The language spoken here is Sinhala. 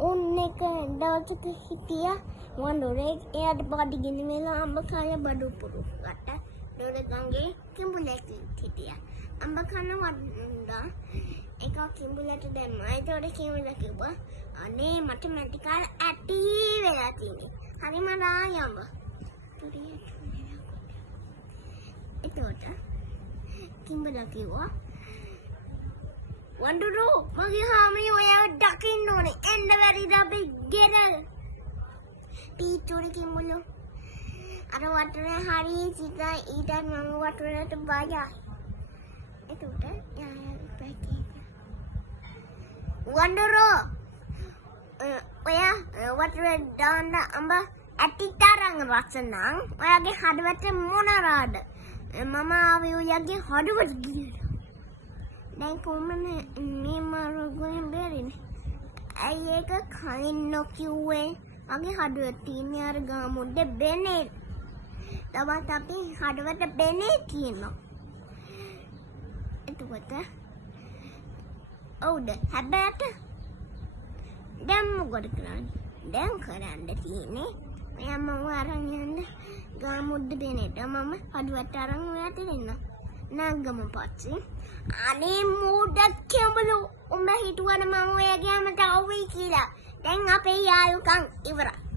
උන්නක දවසක හිටියා වඳුරේ එයාට බඩ ගිනි වෙලා අම්බ කය බඩු පුරු ගත්තා. දොරගංගේ කිඹුලෙක් හිටියා. අම්බ කන වඩා එක කිඹුලට දැම්මා. ඒතකොට කිඹුලා කිව්වා අනේ මට මැටිකාර ඇටි වෙලා තියෙන්නේ. හරිම රායි අම්බ. ඒතකොට කිඹුලා කිව්වා වඳුරෝ මගේ හාමිනේ ඔයාව දකින්න ඕනේ. එන්න බැරිද අපි ගෙදර? පීතුරු කිඹුලෝ අර වතුරේ හරි සිතා ඊට මම වතුරට බයයි. එතකොට යායා වඳුරෝ ඔයා වතුරේ දාන්න අඹ ඇටිතරන් රසනම් ඔයාගේ හදවත මොනරාද? මම ආවේ ඔයාගේ හදවත ගිලිනවා. දැන් කොහොමද මේ මාරුගෙන් බැරිනේ? ඇයි ඒක කලින් නොකියුවේ? මගේ හදවත තියෙන්නේ අර ගාමුඩ බෙනේ. තවත් අපි හදවත බෙනේ කියනවා. එතකොට ඔව්ද හැබැයිට දැන් මොකද කරන්නේ? දැන් කරන්න තියෙන්නේ මම අරන් යන්න ගාමුඩ බෙනේට මම හදවත අරන් ඔයාට දෙන්න. නංගම පස්සේ අනේ මූඩ කිඹුලෝ උඹ හිතුවද මම ඔයාගේ අම්මට අවුයි කියලා. දැන් අපේ යාළුකම් ඉවරයි.